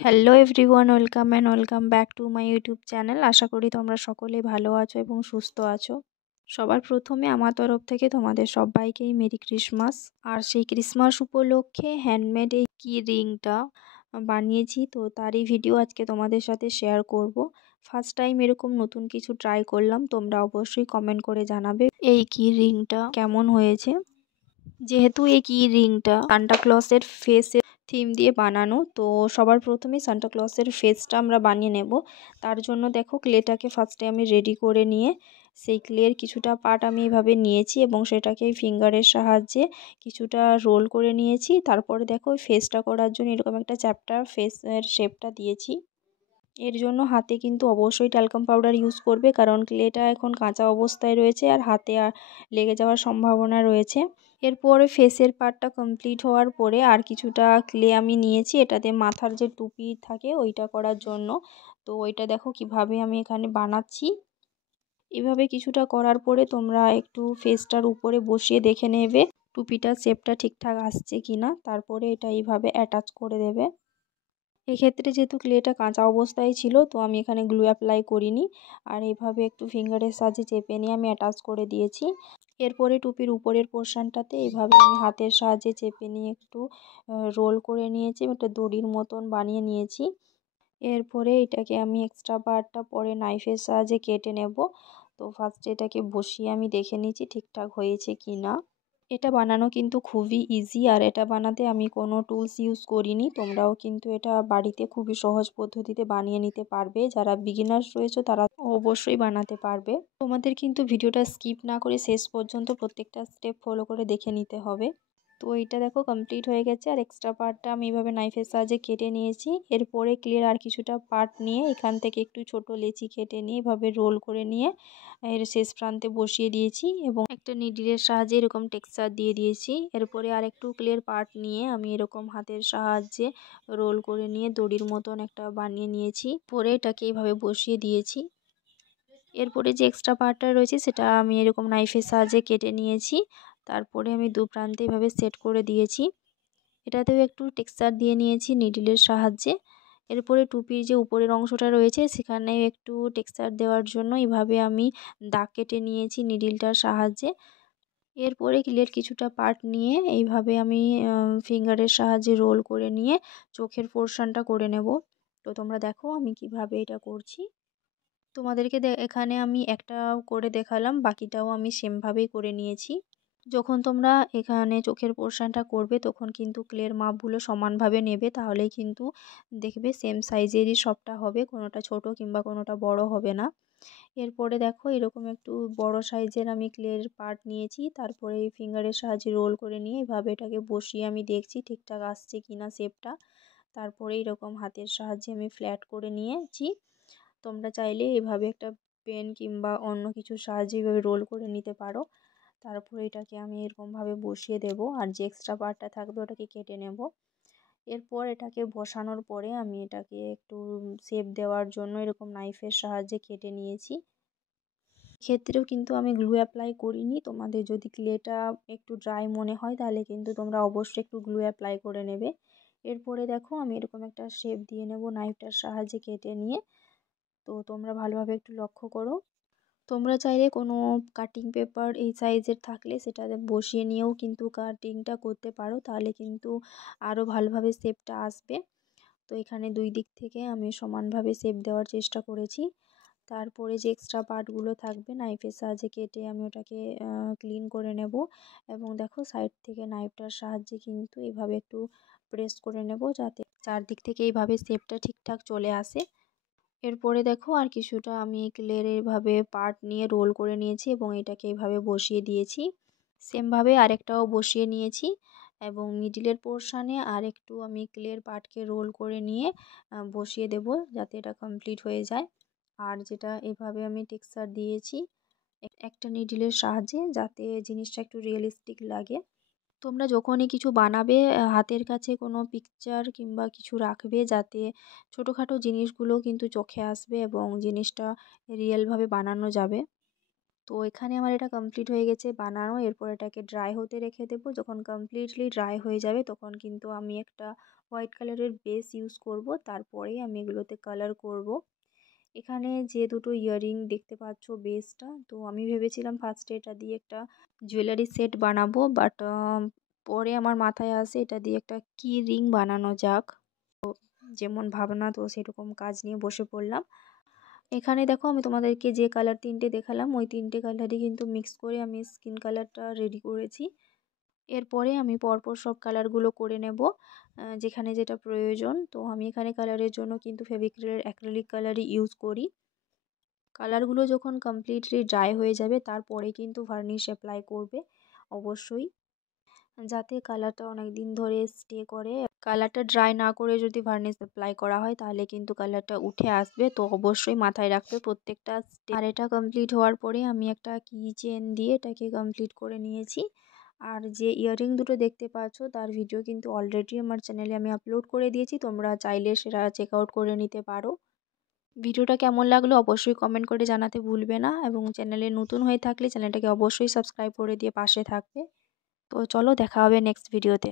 Hello everyone, welcome back to my YouTube channel. আশা করি তোমরা সকলে ভালো আছো এবং সুস্থ আছো। সবার প্রথমে আমার তরফ থেকে তোমাদের সবাইকেই মেরি ক্রিসমাস। আর সেই ক্রিসমাস উপলক্ষে হ্যান্ডমেড এই কি রিংটা বানিয়েছি, তো তারই ভিডিও আজকে তোমাদের সাথে শেয়ার করব। ফার্স্ট টাইম এরকম নতুন কিছু ট্রাই করলাম। তোমরা অবশ্যই কমেন্ট করে জানাবে এই কি রিংটা কেমন হয়েছে। যেহেতু এই কি রিংটা সান্টা ক্লসের ফেসের থিম দিয়ে বানানো, তো সবার প্রথমে সান্টা ক্লসের ফেসটা আমরা বানিয়ে নেব। তার জন্য দেখো ক্লেটাকে ফার্স্টে আমি রেডি করে নিয়ে সেই ক্লের কিছুটা পার্ট আমি এভাবে নিয়েছি এবং সেটাকে ফিঙ্গারের সাহায্যে কিছুটা রোল করে নিয়েছি। তারপরে দেখো ওই ফেসটা করার জন্য এরকম একটা চ্যাপ্টার ফেসের শেপটা দিয়েছি। এর জন্য হাতে কিন্তু অবশ্যই ট্যালকাম পাউডার ইউজ করবে, কারণ ক্লেটা এখন কাঁচা অবস্থায় রয়েছে আর হাতে লেগে যাওয়ার সম্ভাবনা রয়েছে। এরপরে ফেসের পার্টটা কমপ্লিট হওয়ার পরে আর কিছুটা ক্লে আমি নিয়েছি এটাতে মাথার যে টুপি থাকে ওইটা করার জন্য। তো ওইটা দেখো কিভাবে আমি এখানে বানাচ্ছি। এভাবে কিছুটা করার পরে তোমরা একটু ফেসটার উপরে বসিয়ে দেখে নেবে টুপিটার শেপটা ঠিকঠাক আসছে কিনা, তারপরে এটা এইভাবে অ্যাটাচ করে দেবে। এক্ষেত্রে যেহেতু ক্লেটা কাঁচা অবস্থায় ছিল, তো আমি এখানে গ্লু অ্যাপ্লাই করিনি, আর এইভাবে একটু ফিঙ্গারের সাহায্যে চেপে নিয়ে আমি অ্যাটাচ করে দিয়েছি। এরপরে টুপির উপরের পোর্শনটাতে এইভাবে আমি হাতের সাহায্যে চেপে নিয়ে একটু রোল করে নিয়েছি, একটা দড়ির মতন বানিয়ে নিয়েছি। এরপরে এটাকে আমি এক্সট্রা পার্টটা পরে নাইফের সাহায্যে কেটে নেব। তো ফার্স্টে এটাকে বসিয়ে আমি দেখে নিচ্ছি ঠিকঠাক হয়েছে কি না। এটা বানানো কিন্তু খুবই ইজি, আর এটা বানাতে আমি কোনো টুলস ইউজ করিনি। তোমরাও কিন্তু এটা বাড়িতে খুবই সহজ পদ্ধতিতে বানিয়ে নিতে পারবে। যারা বিগিনার্স রয়েছে তারা অবশ্যই বানাতে পারবে। তোমাদের কিন্তু ভিডিওটা স্কিপ না করে শেষ পর্যন্ত প্রত্যেকটা স্টেপ ফলো করে দেখে নিতে হবে। তো এইটা দেখো কমপ্লিট হয়ে গেছে, আর এক্সট্রা পার্টটা আমি এইভাবে নাইফের সাহায্যে কেটে নিয়েছি। এরপরে ক্লিয়ার আর কিছুটা পার্ট নিয়ে এখান থেকে একটু ছোট লেচি কেটে নিয়ে এভাবে রোল করে নিয়ে এর শেষ প্রান্তে বসিয়ে দিয়েছি এবং একটা নিডলের সাহায্যে এরকম টেক্সচার দিয়ে দিয়েছি। এরপরে আর একটু ক্লিয়ার পার্ট নিয়ে আমি এরকম হাতের সাহায্যে রোল করে নিয়ে দড়ির মতন একটা বানিয়ে নিয়েছি, পরে এটাকে এইভাবে বসিয়ে দিয়েছি। এরপরে যে এক্সট্রা পার্টটা রয়েছে সেটা আমি এরকম নাইফের সাহায্যে কেটে নিয়েছি। তারপরে আমি দু প্রান্তে এভাবে সেট করে দিয়েছি। এটাতেও একটু টেক্সচার দিয়ে নিয়েছি নিডলের সাহায্যে। এরপরে টুপির যে উপরের অংশটা রয়েছে সেখানে একটু টেক্সচার দেওয়ার জন্য এভাবে আমি দাগ কেটে নিয়েছি নিডলটার সাহায্যে। এরপরে ক্লের কিছুটা পার্ট নিয়ে এইভাবে আমি ফিঙ্গারের সাহায্যে রোল করে নিয়ে চোখের পোর্শনটা করে নেব। তো তোমরা দেখো আমি কিভাবে এটা করছি। তোমাদেরকে এখানে আমি একটা করে দেখালাম, বাকিটাও আমি সেমভাবেই করে নিয়েছি। যখন তোমরা এখানে চোখের পোর্শনটা করবে তখন কিন্তু ক্লের মাপগুলো সমানভাবে নেবে, তাহলেই কিন্তু দেখবে সেম সাইজেরই সবটা হবে, কোনোটা ছোট কিংবা কোনোটা বড় হবে না। এরপরে দেখো এরকম একটু বড় সাইজের আমি ক্লের পার্ট নিয়েছি, তারপরে এই ফিঙ্গারের সাহায্যে রোল করে নিয়ে এভাবে এটাকে বসিয়ে আমি দেখছি ঠিকঠাক আসছে কিনা শেপটা। তারপরে এরকম হাতের সাহায্যে আমি ফ্ল্যাট করে নিয়েছি। তোমরা চাইলে এভাবে একটা পেন কিংবা অন্য কিছুর সাহায্যে এভাবে রোল করে নিতে পারো। তারপরে এটাকে আমি এরকমভাবে বসিয়ে দেব, আর যে এক্সট্রা পার্টটা থাকবে ওটাকে কেটে নেব। এরপর এটাকে বসানোর পরে আমি এটাকে একটু শেপ দেওয়ার জন্য এরকম নাইফের সাহায্যে কেটে নিয়েছি। ক্ষেত্রেও কিন্তু আমি গ্লু অ্যাপ্লাই করিনি। তোমাদের যদি ক্লেটা একটু ড্রাই মনে হয় তাহলে কিন্তু তোমরা অবশ্যই একটু গ্লু অ্যাপ্লাই করে নেবে। এরপরে দেখো আমি এরকম একটা শেপ দিয়ে নেব নাইফটার সাহায্যে কেটে নিয়ে। তো তোমরা ভালোভাবে একটু লক্ষ্য করো। তোমরা চাইলে কোনো কাটিং পেপার এই সাইজের থাকলে সেটাতে বসিয়ে নিয়েও কিন্তু কাটিংটা করতে পারো, তাহলে কিন্তু আরও ভালোভাবে শেপটা আসবে। তো এখানে দুই দিক থেকে আমি সমানভাবে শেপ দেওয়ার চেষ্টা করেছি। তারপরে যে এক্সট্রা পার্টগুলো থাকবে নাইফের সাহায্যে কেটে আমি ওটাকে ক্লিন করে নেব, এবং দেখো সাইড থেকে নাইফটার সাহায্যে কিন্তু এভাবে একটু প্রেস করে নেব যাতে চারদিক থেকে এইভাবে শেপটা ঠিকঠাক চলে আসে। এরপরে দেখো আর কিছুটা আমি ক্লের এভাবে পার্ট নিয়ে রোল করে নিয়েছি এবং এটাকে এভাবে বসিয়ে দিয়েছি। সেমভাবে আরেকটাও বসিয়ে নিয়েছি এবং মিডিলের পোর্শানে আর একটু আমি ক্লের পার্টকে রোল করে নিয়ে বসিয়ে দেব যাতে এটা কমপ্লিট হয়ে যায়। আর যেটা এভাবে আমি টেক্সচার দিয়েছি একটা নিডলের সাহায্যে যাতে জিনিসটা একটু রিয়েলিস্টিক লাগে। তোমরা যখনই কিছু বানাবে হাতের কাছে কোনো পিকচার কিংবা কিছু রাখবে যাতে ছোটোখাটো জিনিসগুলো কিন্তু চোখে আসবে এবং জিনিসটা রিয়েলভাবে বানানো যাবে। তো এখানে আমার এটা কমপ্লিট হয়ে গেছে বানানো। এরপর এটাকে ড্রাই হতে রেখে দেবো। যখন কমপ্লিটলি ড্রাই হয়ে যাবে তখন কিন্তু আমি একটা হোয়াইট কালারের বেস ইউজ করব। তারপরেই আমি এগুলোতে কালার করব। এখানে যে দুটো ইয়াররিং দেখতে পাচ্ছ বেসটা, তো আমি ভেবেছিলাম ফার্স্টে এটা দিয়ে একটা জুয়েলারি সেট বানাবো, বাট পরে আমার মাথায় আসে এটা দিয়ে একটা কি রিং বানানো যাক। যেমন ভাবনা, তো সেরকম কাজ নিয়ে বসে পড়লাম। এখানে দেখো আমি তোমাদেরকে যে কালার তিনটে দেখালাম ওই তিনটে কালারই কিন্তু মিক্স করে আমি স্কিন কালারটা রেডি করেছি। এরপরে আমি পরপর সব কালারগুলো করে নেব যেখানে যেটা প্রয়োজন। তো আমি এখানে কালারের জন্য কিন্তু ফেভিক্রিলের অ্যাক্রিলিক কালারই ইউজ করি। কালারগুলো যখন কমপ্লিটলি ড্রাই হয়ে যাবে তারপরে কিন্তু ভার্নিশ অ্যাপ্লাই করবে অবশ্যই, যাতে কালারটা অনেক দিন ধরে স্টে করে। কালারটা ড্রাই না করে যদি ভার্নিশ অ্যাপ্লাই করা হয় তাহলে কিন্তু কালারটা উঠে আসবে, তো অবশ্যই মাথায় রাখবে প্রত্যেকটা স্টেপ। আর এটা কমপ্লিট হওয়ার পরে আমি একটা কি চেন দিয়ে এটাকে কমপ্লিট করে নিয়েছি। আর যে ইয়াররিং দুটো দেখতে পাচ্ছ তার ভিডিও কিন্তু অলরেডি আমার চ্যানেলে আমি আপলোড করে দিয়েছি, তোমরা চাইলে সেটা চেক আউট করে নিতে পারো। ভিডিওটা কেমন লাগলো অবশ্যই কমেন্ট করে জানাতে ভুলবে না, এবং চ্যানেলে নতুন হয়ে থাকলে চ্যানেলটাকে অবশ্যই সাবস্ক্রাইব করে দিয়ে পাশে থাকবে। তো চলো দেখা হবে নেক্সট ভিডিওতে।